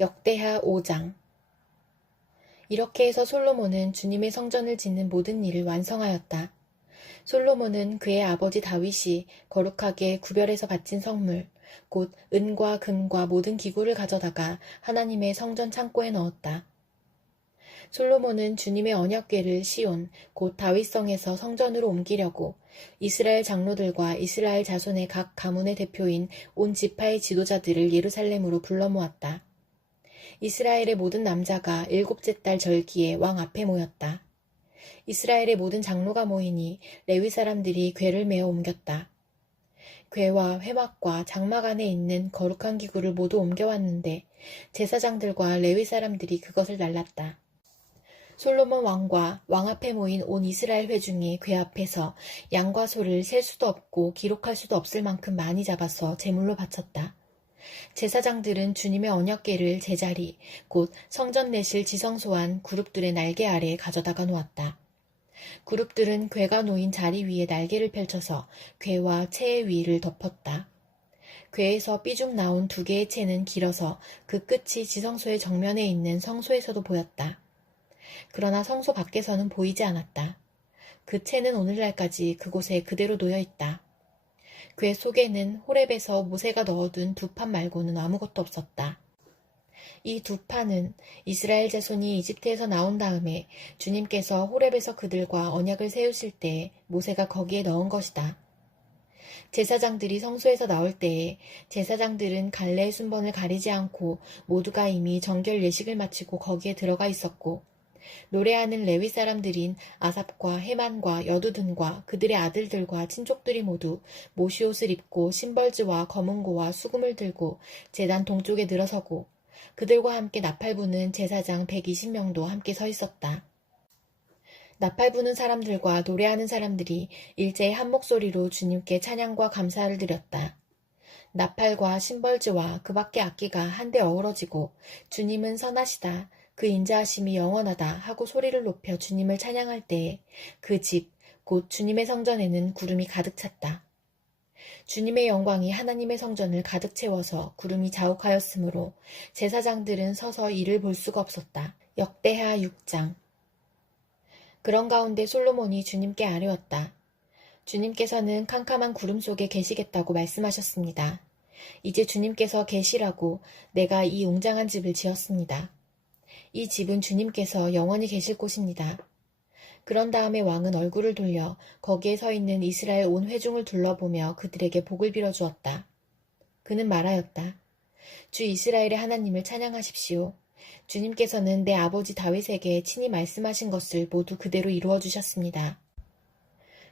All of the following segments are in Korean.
역대하 5장. 이렇게 해서 솔로몬은 주님의 성전을 짓는 모든 일을 완성하였다. 솔로몬은 그의 아버지 다윗이 거룩하게 구별해서 바친 성물, 곧 은과 금과 모든 기구를 가져다가 하나님의 성전 창고에 넣었다. 솔로몬은 주님의 언약궤를 시온, 곧 다윗성에서 성전으로 옮기려고 이스라엘 장로들과 이스라엘 자손의 각 가문의 대표인 온 지파의 지도자들을 예루살렘으로 불러 모았다. 이스라엘의 모든 남자가 7째 달 절기에 왕 앞에 모였다. 이스라엘의 모든 장로가 모이니 레위 사람들이 궤를 메어 옮겼다. 궤와 회막과 장막 안에 있는 거룩한 기구를 모두 옮겨왔는데 제사장들과 레위 사람들이 그것을 날랐다. 솔로몬 왕과 왕 앞에 모인 온 이스라엘 회중이 궤 앞에서 양과 소를 셀 수도 없고 기록할 수도 없을 만큼 많이 잡아서 제물로 바쳤다. 제사장들은 주님의 언약궤를 제자리, 곧 성전 내실 지성소한 그룹들의 날개 아래에 가져다가 놓았다. 그룹들은 궤가 놓인 자리 위에 날개를 펼쳐서 궤와 채의 위를 덮었다. 궤에서 삐죽 나온 2개의 채는 길어서 그 끝이 지성소의 정면에 있는 성소에서도 보였다. 그러나 성소 밖에서는 보이지 않았다. 그 채는 오늘날까지 그곳에 그대로 놓여 있다. 궤 속에는 호렙에서 모세가 넣어둔 2판 말고는 아무것도 없었다. 이 2판은 이스라엘 자손이 이집트에서 나온 다음에 주님께서 호렙에서 그들과 언약을 세우실 때에 모세가 거기에 넣은 것이다. 제사장들이 성소에서 나올 때에 제사장들은 갈래의 순번을 가리지 않고 모두가 이미 정결 예식을 마치고 거기에 들어가 있었고, 노래하는 레위 사람들인 아삽과 헤만과 여두둔과 그들의 아들들과 친족들이 모두 모시옷을 입고 심벌즈와 검은고와 수금을 들고 제단 동쪽에 늘어서고 그들과 함께 나팔 부는 제사장 120명도 함께 서 있었다. 나팔 부는 사람들과 노래하는 사람들이 일제히 한 목소리로 주님께 찬양과 감사를 드렸다. 나팔과 심벌즈와 그 밖의 악기가 한데 어우러지고 주님은 선하시다, 그 인자하심이 영원하다 하고 소리를 높여 주님을 찬양할 때에 그 집, 곧 주님의 성전에는 구름이 가득 찼다. 주님의 영광이 하나님의 성전을 가득 채워서 구름이 자욱하였으므로 제사장들은 서서 이를 볼 수가 없었다. 역대하 6장. 그런 가운데 솔로몬이 주님께 아뢰었다. 주님께서는 캄캄한 구름 속에 계시겠다고 말씀하셨습니다. 이제 주님께서 계시라고 내가 이 웅장한 집을 지었습니다. 이 집은 주님께서 영원히 계실 곳입니다. 그런 다음에 왕은 얼굴을 돌려 거기에 서 있는 이스라엘 온 회중을 둘러보며 그들에게 복을 빌어주었다. 그는 말하였다. 주 이스라엘의 하나님을 찬양하십시오. 주님께서는 내 아버지 다윗에게 친히 말씀하신 것을 모두 그대로 이루어 주셨습니다.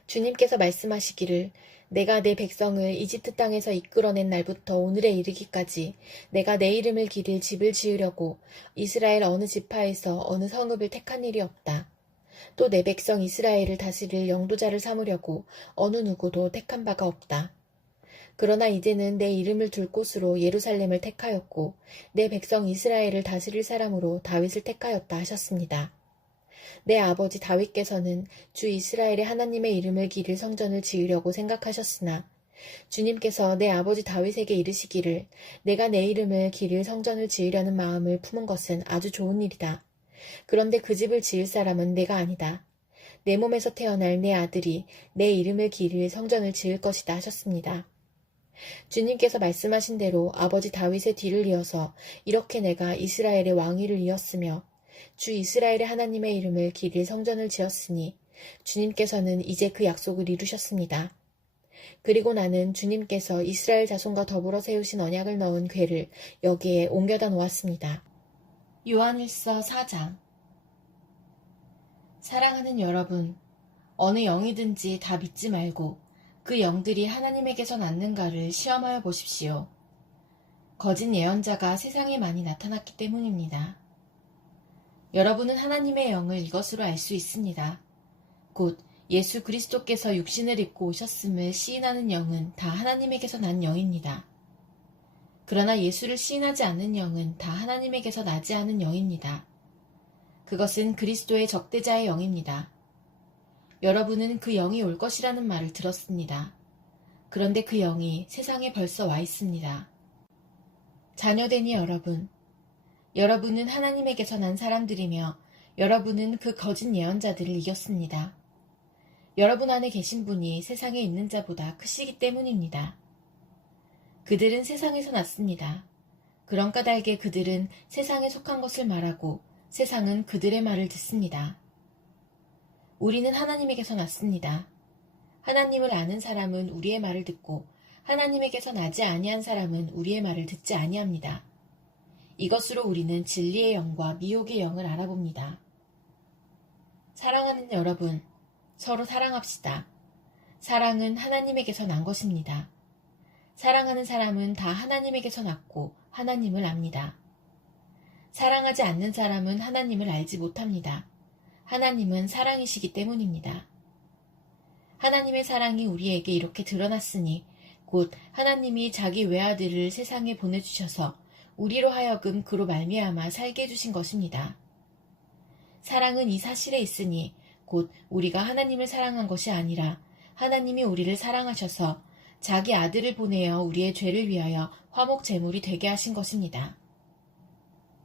주님께서 말씀하시기를 내가 내 백성을 이집트 땅에서 이끌어낸 날부터 오늘에 이르기까지 내가 내 이름을 기릴 집을 지으려고 이스라엘 어느 지파에서 어느 성읍을 택한 일이 없다. 또 내 백성 이스라엘을 다스릴 영도자를 삼으려고 어느 누구도 택한 바가 없다. 그러나 이제는 내 이름을 둘 곳으로 예루살렘을 택하였고 내 백성 이스라엘을 다스릴 사람으로 다윗을 택하였다 하셨습니다. 내 아버지 다윗께서는 주 이스라엘의 하나님의 이름을 기릴 성전을 지으려고 생각하셨으나 주님께서 내 아버지 다윗에게 이르시기를 내가 내 이름을 기릴 성전을 지으려는 마음을 품은 것은 아주 좋은 일이다. 그런데 그 집을 지을 사람은 내가 아니다. 내 몸에서 태어날 내 아들이 내 이름을 기릴 성전을 지을 것이다 하셨습니다. 주님께서 말씀하신 대로 아버지 다윗의 뒤를 이어서 이렇게 내가 이스라엘의 왕위를 이었으며 주 이스라엘의 하나님의 이름을 기릴 성전을 지었으니 주님께서는 이제 그 약속을 이루셨습니다. 그리고 나는 주님께서 이스라엘 자손과 더불어 세우신 언약을 넣은 궤를 여기에 옮겨다 놓았습니다. 요한일서 4장. 사랑하는 여러분, 어느 영이든지 다 믿지 말고 그 영들이 하나님에게서 났는가를 시험하여 보십시오. 거짓 예언자가 세상에 많이 나타났기 때문입니다. 여러분은 하나님의 영을 이것으로 알 수 있습니다. 곧 예수 그리스도께서 육신을 입고 오셨음을 시인하는 영은 다 하나님에게서 난 영입니다. 그러나 예수를 시인하지 않는 영은 다 하나님에게서 나지 않은 영입니다. 그것은 그리스도의 적대자의 영입니다. 여러분은 그 영이 올 것이라는 말을 들었습니다. 그런데 그 영이 세상에 벌써 와 있습니다. 자녀되니 여러분, 여러분은 하나님에게서 난 사람들이며 여러분은 그 거짓 예언자들을 이겼습니다. 여러분 안에 계신 분이 세상에 있는 자보다 크시기 때문입니다. 그들은 세상에서 났습니다. 그런 까닭에 그들은 세상에 속한 것을 말하고 세상은 그들의 말을 듣습니다. 우리는 하나님에게서 났습니다. 하나님을 아는 사람은 우리의 말을 듣고 하나님에게서 나지 아니한 사람은 우리의 말을 듣지 아니합니다. 이것으로 우리는 진리의 영과 미혹의 영을 알아봅니다. 사랑하는 여러분, 서로 사랑합시다. 사랑은 하나님에게서 난 것입니다. 사랑하는 사람은 다 하나님에게서 났고 하나님을 압니다. 사랑하지 않는 사람은 하나님을 알지 못합니다. 하나님은 사랑이시기 때문입니다. 하나님의 사랑이 우리에게 이렇게 드러났으니 곧 하나님이 자기 외아들을 세상에 보내주셔서 우리로 하여금 그로 말미암아 살게 해주신 것입니다. 사랑은 이 사실에 있으니 곧 우리가 하나님을 사랑한 것이 아니라 하나님이 우리를 사랑하셔서 자기 아들을 보내어 우리의 죄를 위하여 화목 제물이 되게 하신 것입니다.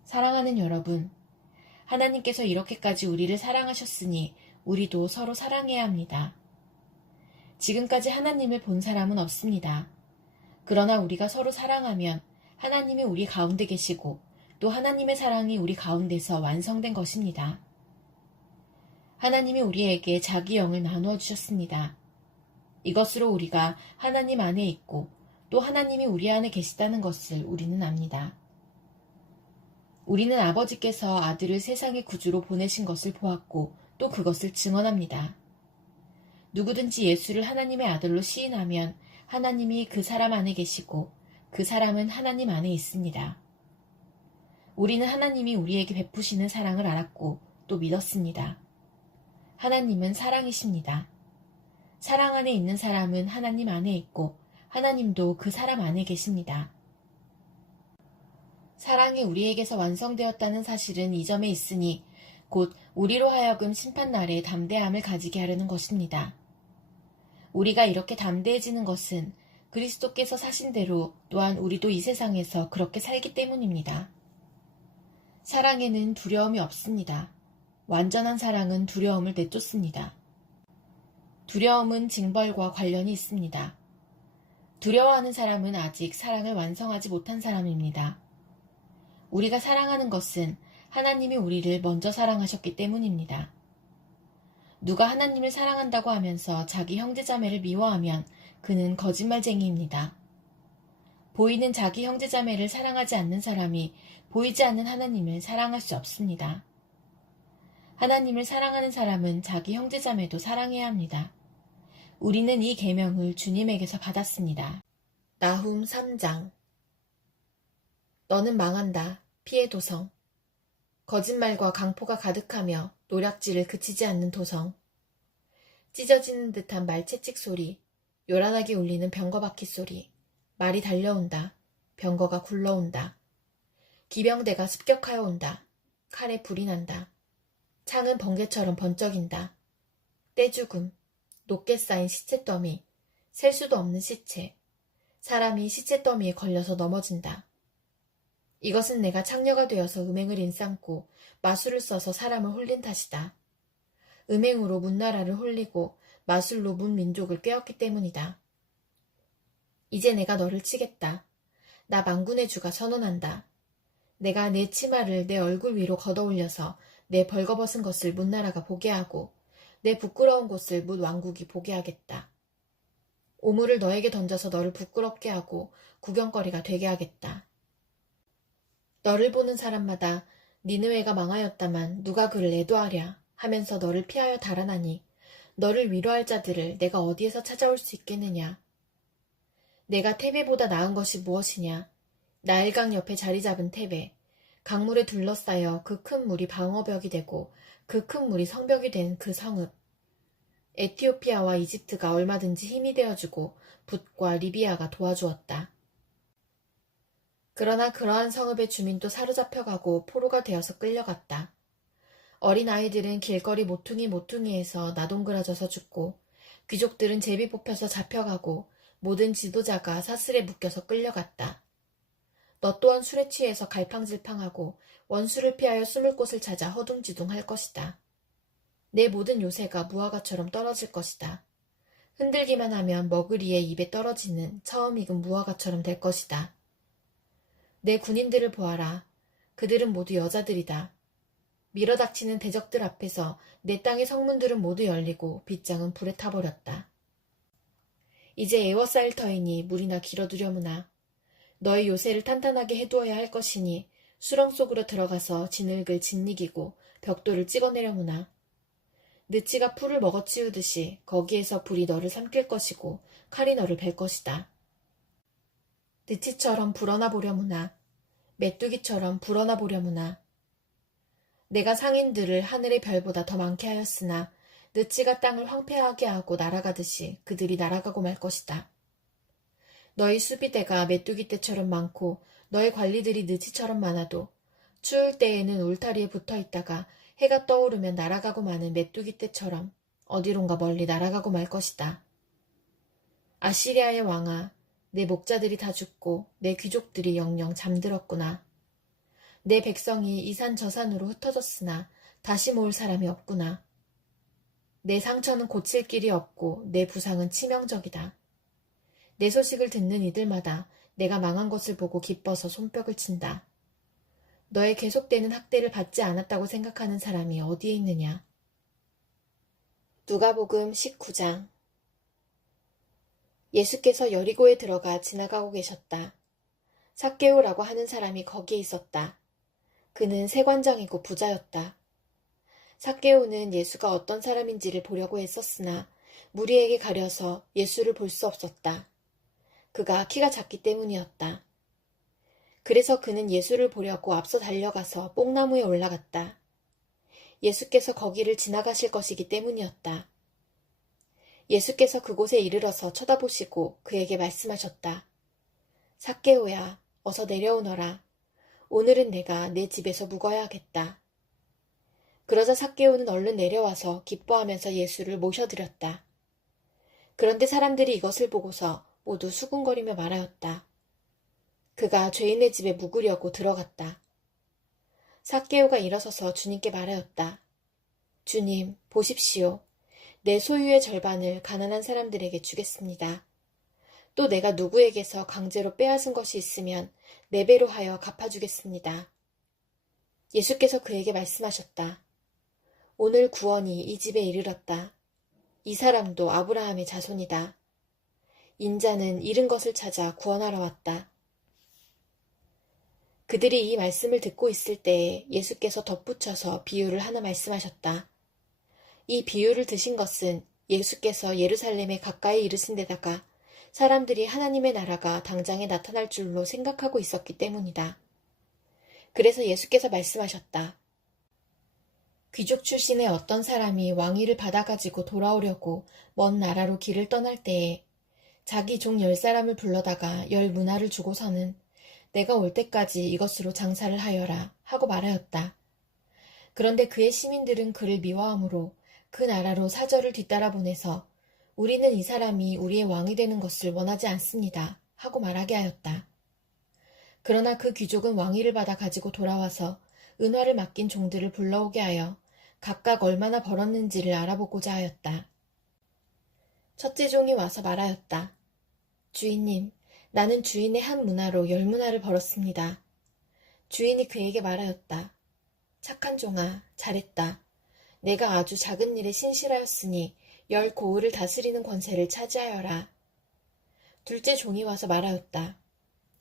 사랑하는 여러분, 하나님께서 이렇게까지 우리를 사랑하셨으니 우리도 서로 사랑해야 합니다. 지금까지 하나님을 본 사람은 없습니다. 그러나 우리가 서로 사랑하면 하나님이 우리 가운데 계시고 또 하나님의 사랑이 우리 가운데서 완성된 것입니다. 하나님이 우리에게 자기 영을 나누어 주셨습니다. 이것으로 우리가 하나님 안에 있고 또 하나님이 우리 안에 계시다는 것을 우리는 압니다. 우리는 아버지께서 아들을 세상의 구주로 보내신 것을 보았고 또 그것을 증언합니다. 누구든지 예수를 하나님의 아들로 시인하면 하나님이 그 사람 안에 계시고 그 사람은 하나님 안에 있습니다. 우리는 하나님이 우리에게 베푸시는 사랑을 알았고 또 믿었습니다. 하나님은 사랑이십니다. 사랑 안에 있는 사람은 하나님 안에 있고 하나님도 그 사람 안에 계십니다. 사랑이 우리에게서 완성되었다는 사실은 이 점에 있으니 곧 우리로 하여금 심판날에 담대함을 가지게 하려는 것입니다. 우리가 이렇게 담대해지는 것은 그리스도께서 사신 대로 또한 우리도 이 세상에서 그렇게 살기 때문입니다. 사랑에는 두려움이 없습니다. 완전한 사랑은 두려움을 내쫓습니다. 두려움은 징벌과 관련이 있습니다. 두려워하는 사람은 아직 사랑을 완성하지 못한 사람입니다. 우리가 사랑하는 것은 하나님이 우리를 먼저 사랑하셨기 때문입니다. 누가 하나님을 사랑한다고 하면서 자기 형제자매를 미워하면 그는 거짓말쟁이입니다. 보이는 자기 형제자매를 사랑하지 않는 사람이 보이지 않는 하나님을 사랑할 수 없습니다. 하나님을 사랑하는 사람은 자기 형제자매도 사랑해야 합니다. 우리는 이 계명을 주님에게서 받았습니다. 나훔 3장. 너는 망한다. 피해 도성. 거짓말과 강포가 가득하며 노략질을 그치지 않는 도성. 찢어지는 듯한 말채찍 소리, 요란하게 울리는 병거바퀴 소리. 말이 달려온다. 병거가 굴러온다. 기병대가 습격하여 온다. 칼에 불이 난다. 창은 번개처럼 번쩍인다. 떼죽음, 높게 쌓인 시체 더미, 셀 수도 없는 시체. 사람이 시체 더미에 걸려서 넘어진다. 이것은 내가 창녀가 되어서 음행을 인삼고 마술을 써서 사람을 홀린 탓이다. 음행으로 문나라를 홀리고 마술로 문민족을 꿰었기 때문이다. 이제 내가 너를 치겠다. 나 만군의 주가 선언한다. 내가 내 치마를 내 얼굴 위로 걷어올려서 내 벌거벗은 것을 문나라가 보게 하고 내 부끄러운 곳을 문왕국이 보게 하겠다. 오물을 너에게 던져서 너를 부끄럽게 하고 구경거리가 되게 하겠다. 너를 보는 사람마다 니느웨가 망하였다만 누가 그를 애도하랴 하면서 너를 피하여 달아나니 너를 위로할 자들을 내가 어디에서 찾아올 수 있겠느냐. 내가 테베보다 나은 것이 무엇이냐. 나일강 옆에 자리 잡은 테베. 강물에 둘러싸여 그 큰 물이 방어벽이 되고 그 큰 물이 성벽이 된 그 성읍. 에티오피아와 이집트가 얼마든지 힘이 되어주고 붓과 리비아가 도와주었다. 그러나 그러한 성읍의 주민도 사로잡혀가고 포로가 되어서 끌려갔다. 어린 아이들은 길거리 모퉁이에서 나동그라져서 죽고 귀족들은 제비 뽑혀서 잡혀가고 모든 지도자가 사슬에 묶여서 끌려갔다. 너 또한 술에 취해서 갈팡질팡하고 원수를 피하여 숨을 곳을 찾아 허둥지둥 할 것이다. 내 모든 요새가 무화과처럼 떨어질 것이다. 흔들기만 하면 머그리의 입에 떨어지는 처음 익은 무화과처럼 될 것이다. 내 군인들을 보아라. 그들은 모두 여자들이다. 밀어닥치는 대적들 앞에서 내 땅의 성문들은 모두 열리고 빗장은 불에 타버렸다. 이제 에워싸일 터이니 물이나 길어두려무나. 너의 요새를 탄탄하게 해두어야 할 것이니 수렁 속으로 들어가서 진흙을 짓이기고 벽돌을 찍어내려무나. 느치가 풀을 먹어치우듯이 거기에서 불이 너를 삼킬 것이고 칼이 너를 벨 것이다. 느치처럼 불어나 보려무나. 메뚜기처럼 불어나 보려무나. 내가 상인들을 하늘의 별보다 더 많게 하였으나 느치가 땅을 황폐하게 하고 날아가듯이 그들이 날아가고 말 것이다. 너희 수비대가 메뚜기 떼처럼 많고 너의 관리들이 느치처럼 많아도 추울 때에는 울타리에 붙어 있다가 해가 떠오르면 날아가고 마는 메뚜기 떼처럼 어디론가 멀리 날아가고 말 것이다. 아시리아의 왕아, 내 목자들이 다 죽고 내 귀족들이 영영 잠들었구나. 내 백성이 이 산 저 산으로 흩어졌으나 다시 모을 사람이 없구나. 내 상처는 고칠 길이 없고 내 부상은 치명적이다. 내 소식을 듣는 이들마다 내가 망한 것을 보고 기뻐서 손뼉을 친다. 너의 계속되는 학대를 받지 않았다고 생각하는 사람이 어디에 있느냐? 누가복음 19장. 예수께서 여리고에 들어가 지나가고 계셨다. 삭개오라고 하는 사람이 거기에 있었다. 그는 세관장이고 부자였다. 삭개오는 예수가 어떤 사람인지를 보려고 했었으나 무리에게 가려서 예수를 볼 수 없었다. 그가 키가 작기 때문이었다. 그래서 그는 예수를 보려고 앞서 달려가서 뽕나무에 올라갔다. 예수께서 거기를 지나가실 것이기 때문이었다. 예수께서 그곳에 이르러서 쳐다보시고 그에게 말씀하셨다. 삭개오야, 어서 내려오너라. 오늘은 내가 내 집에서 묵어야겠다. 그러자 삭개오는 얼른 내려와서 기뻐하면서 예수를 모셔드렸다. 그런데 사람들이 이것을 보고서 모두 수군거리며 말하였다. 그가 죄인의 집에 묵으려고 들어갔다. 삭개오가 일어서서 주님께 말하였다. 주님, 보십시오. 내 소유의 절반을 가난한 사람들에게 주겠습니다. 또 내가 누구에게서 강제로 빼앗은 것이 있으면 4배로 하여 갚아주겠습니다. 예수께서 그에게 말씀하셨다. 오늘 구원이 이 집에 이르렀다. 이 사람도 아브라함의 자손이다. 인자는 잃은 것을 찾아 구원하러 왔다. 그들이 이 말씀을 듣고 있을 때에 예수께서 덧붙여서 비유를 하나 말씀하셨다. 이 비유를 드신 것은 예수께서 예루살렘에 가까이 이르신 데다가 사람들이 하나님의 나라가 당장에 나타날 줄로 생각하고 있었기 때문이다. 그래서 예수께서 말씀하셨다. 귀족 출신의 어떤 사람이 왕위를 받아가지고 돌아오려고 먼 나라로 길을 떠날 때에 자기 종 10사람을 불러다가 10문화를 주고서는 내가 올 때까지 이것으로 장사를 하여라 하고 말하였다. 그런데 그의 시민들은 그를 미워하므로 그 나라로 사절을 뒤따라 보내서 우리는 이 사람이 우리의 왕이 되는 것을 원하지 않습니다 하고 말하게 하였다. 그러나 그 귀족은 왕위를 받아 가지고 돌아와서 은화를 맡긴 종들을 불러오게 하여 각각 얼마나 벌었는지를 알아보고자 하였다. 첫째 종이 와서 말하였다. 주인님, 나는 주인의 한 문화로 10문화를 벌었습니다. 주인이 그에게 말하였다. 착한 종아, 잘했다. 내가 아주 작은 일에 신실하였으니 10 고을을 다스리는 권세를 차지하여라. 둘째 종이 와서 말하였다.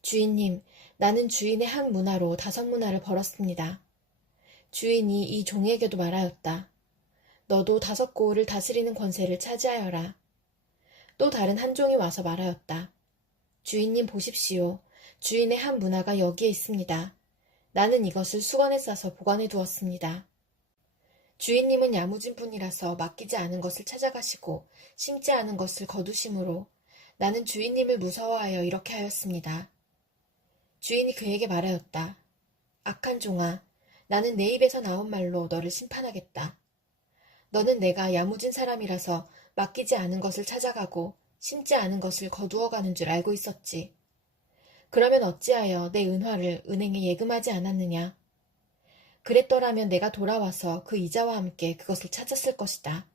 주인님, 나는 주인의 한 문화로 5문화를 벌었습니다. 주인이 이 종에게도 말하였다. 너도 5 고을을 다스리는 권세를 차지하여라. 또 다른 한 종이 와서 말하였다. 주인님 보십시오. 주인의 한 문화가 여기에 있습니다. 나는 이것을 수건에 싸서 보관해 두었습니다. 주인님은 야무진 분이라서 맡기지 않은 것을 찾아가시고 심지 않은 것을 거두심으로 나는 주인님을 무서워하여 이렇게 하였습니다. 주인이 그에게 말하였다. 악한 종아, 나는 내 입에서 나온 말로 너를 심판하겠다. 너는 내가 야무진 사람이라서 맡기지 않은 것을 찾아가고 심지 않은 것을 거두어가는 줄 알고 있었지. 그러면 어찌하여 내 은화를 은행에 예금하지 않았느냐? 그랬더라면 내가 돌아와서 그 이자와 함께 그것을 찾았을 것이다.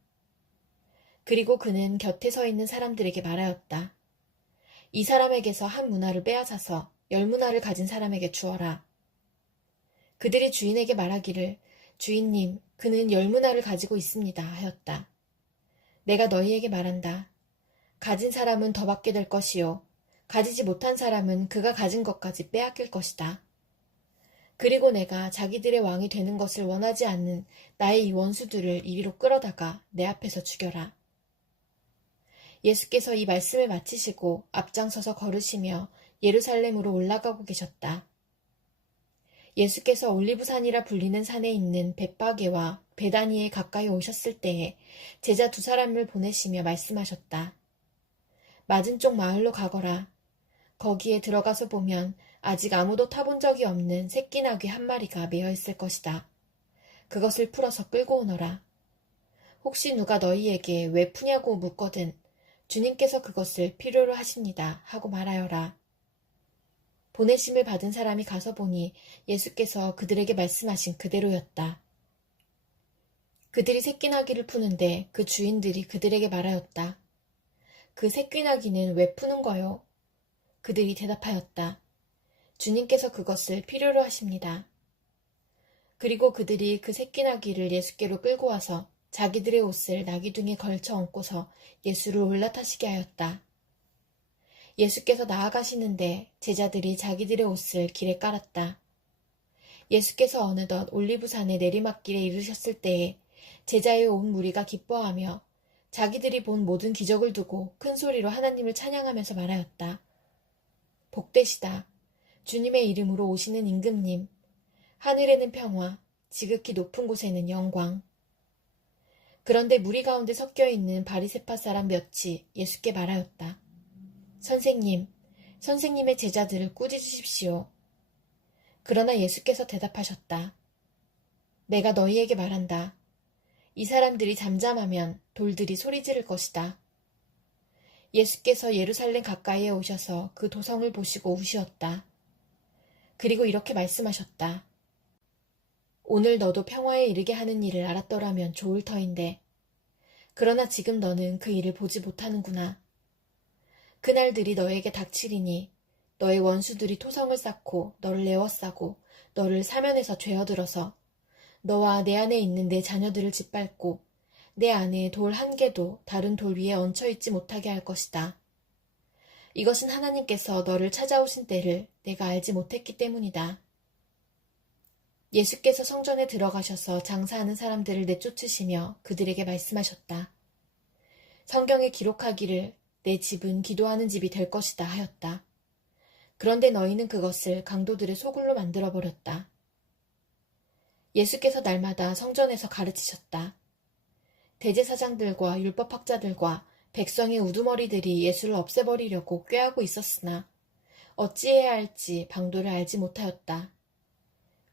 그리고 그는 곁에 서 있는 사람들에게 말하였다. 이 사람에게서 한 문화를 빼앗아서 10문화를 가진 사람에게 주어라. 그들이 주인에게 말하기를 주인님, 그는 10문화를 가지고 있습니다 하였다. 내가 너희에게 말한다. 가진 사람은 더 받게 될 것이요. 가지지 못한 사람은 그가 가진 것까지 빼앗길 것이다. 그리고 내가 자기들의 왕이 되는 것을 원하지 않는 나의 이 원수들을 이리로 끌어다가 내 앞에서 죽여라. 예수께서 이 말씀을 마치시고 앞장서서 걸으시며 예루살렘으로 올라가고 계셨다. 예수께서 올리브산이라 불리는 산에 있는 벳바게와 베다니에 가까이 오셨을 때에 제자 2사람을 보내시며 말씀하셨다. 맞은 쪽 마을로 가거라. 거기에 들어가서 보면 아직 아무도 타본 적이 없는 새끼 나귀 한 마리가 매어 있을 것이다. 그것을 풀어서 끌고 오너라. 혹시 누가 너희에게 왜 푸냐고 묻거든 주님께서 그것을 필요로 하십니다 하고 말하여라. 보내심을 받은 사람이 가서 보니 예수께서 그들에게 말씀하신 그대로였다. 그들이 새끼 나귀를 푸는데 그 주인들이 그들에게 말하였다. 그 새끼 나귀는 왜 푸는 거요? 그들이 대답하였다. 주님께서 그것을 필요로 하십니다. 그리고 그들이 그 새끼 나귀를 예수께로 끌고 와서 자기들의 옷을 나귀 등에 걸쳐 얹고서 예수를 올라타시게 하였다. 예수께서 나아가시는데 제자들이 자기들의 옷을 길에 깔았다. 예수께서 어느덧 올리브산의 내리막길에 이르셨을 때에 제자의 온 무리가 기뻐하며 자기들이 본 모든 기적을 두고 큰 소리로 하나님을 찬양하면서 말하였다. 복되시다. 주님의 이름으로 오시는 임금님. 하늘에는 평화, 지극히 높은 곳에는 영광. 그런데 무리 가운데 섞여 있는 바리새파 사람 몇이 예수께 말하였다. 선생님, 선생님의 제자들을 꾸짖으십시오. 그러나 예수께서 대답하셨다. 내가 너희에게 말한다. 이 사람들이 잠잠하면 돌들이 소리 지를 것이다. 예수께서 예루살렘 가까이에 오셔서 그 도성을 보시고 우시었다. 그리고 이렇게 말씀하셨다. 오늘 너도 평화에 이르게 하는 일을 알았더라면 좋을 터인데 그러나 지금 너는 그 일을 보지 못하는구나. 그날들이 너에게 닥치리니 너의 원수들이 토성을 쌓고 너를 에워싸고 너를 사면에서 죄어들어서 너와 내 안에 있는 내 자녀들을 짓밟고 내 안에 돌 한 개도 다른 돌 위에 얹혀있지 못하게 할 것이다. 이것은 하나님께서 너를 찾아오신 때를 내가 알지 못했기 때문이다. 예수께서 성전에 들어가셔서 장사하는 사람들을 내쫓으시며 그들에게 말씀하셨다. 성경에 기록하기를 내 집은 기도하는 집이 될 것이다 하였다. 그런데 너희는 그것을 강도들의 소굴로 만들어버렸다. 예수께서 날마다 성전에서 가르치셨다. 대제사장들과 율법학자들과 백성의 우두머리들이 예수를 없애버리려고 꾀하고 있었으나 어찌해야 할지 방도를 알지 못하였다.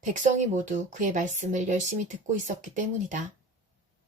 백성이 모두 그의 말씀을 열심히 듣고 있었기 때문이다.